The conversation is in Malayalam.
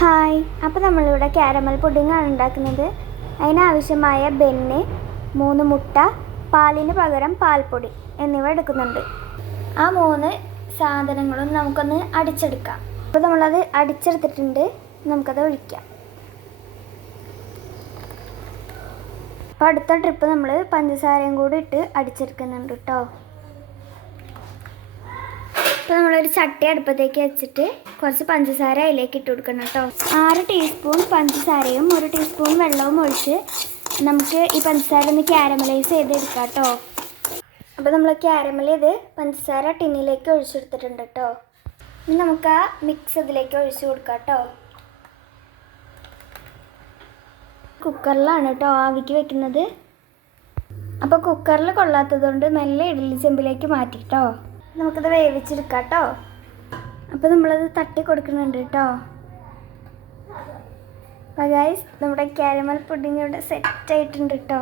ഹായ്, അപ്പോൾ നമ്മളിവിടെ കാരമൽ പുഡിങ്ങാണ് ഉണ്ടാക്കുന്നത്. അതിനാവശ്യമായ ബെന്ന്, 3 മുട്ട, പാലിന് പകരം പാൽപ്പൊടി എന്നിവ എടുക്കുന്നുണ്ട്. ആ 3 സാധനങ്ങളും നമുക്കൊന്ന് അടിച്ചെടുക്കാം. അപ്പോൾ നമ്മളത് അടിച്ചെടുത്തിട്ടുണ്ട്, നമുക്കത് ഒഴിക്കാം. അപ്പോൾ അടുത്ത ട്രിപ്പ് നമ്മൾ പഞ്ചസാരയും കൂടി ഇട്ട് അടിച്ചെടുക്കുന്നുണ്ട് കേട്ടോ. അപ്പോൾ നമ്മളൊരു ചട്ടി അടുപ്പത്തേക്ക് വെച്ചിട്ട് കുറച്ച് പഞ്ചസാര അതിലേക്ക് ഇട്ട് കൊടുക്കണം കേട്ടോ. 6 ടീസ്പൂൺ പഞ്ചസാരയും 1 ടീസ്പൂൺ വെള്ളവും ഒഴിച്ച് നമുക്ക് ഈ പഞ്ചസാര ഒന്ന് ക്യാരമലൈസ് ചെയ്തെടുക്കാം കേട്ടോ. അപ്പോൾ നമ്മൾ ക്യാരമൽ ചെയ്ത് പഞ്ചസാര ടിന്നിലേക്ക് ഒഴിച്ചെടുത്തിട്ടുണ്ട് കേട്ടോ. ഇനി നമുക്ക് ആ മിക്സ് ഇതിലേക്ക് ഒഴിച്ച് കൊടുക്കാം കേട്ടോ. കുക്കറിലാണ് കേട്ടോ ആവിക്ക് വെക്കുന്നത്. അപ്പോൾ കുക്കറിൽ കൊള്ളാത്തത് കൊണ്ട് മെല്ലെ ഇഡ്ഡലി ചെമ്പിലേക്ക് മാറ്റി കേട്ടോ. നമുക്കത് വേവിച്ചെടുക്കാം കേട്ടോ. അപ്പോൾ നമ്മളത് തട്ടി കൊടുക്കുന്നുണ്ട് കേട്ടോ. അപ്പോൾ ഗൈസ്, നമ്മുടെ കാരമൽ പുഡിംഗ് ഇവിടെ സെറ്റ് ആയിട്ടുണ്ട് കേട്ടോ.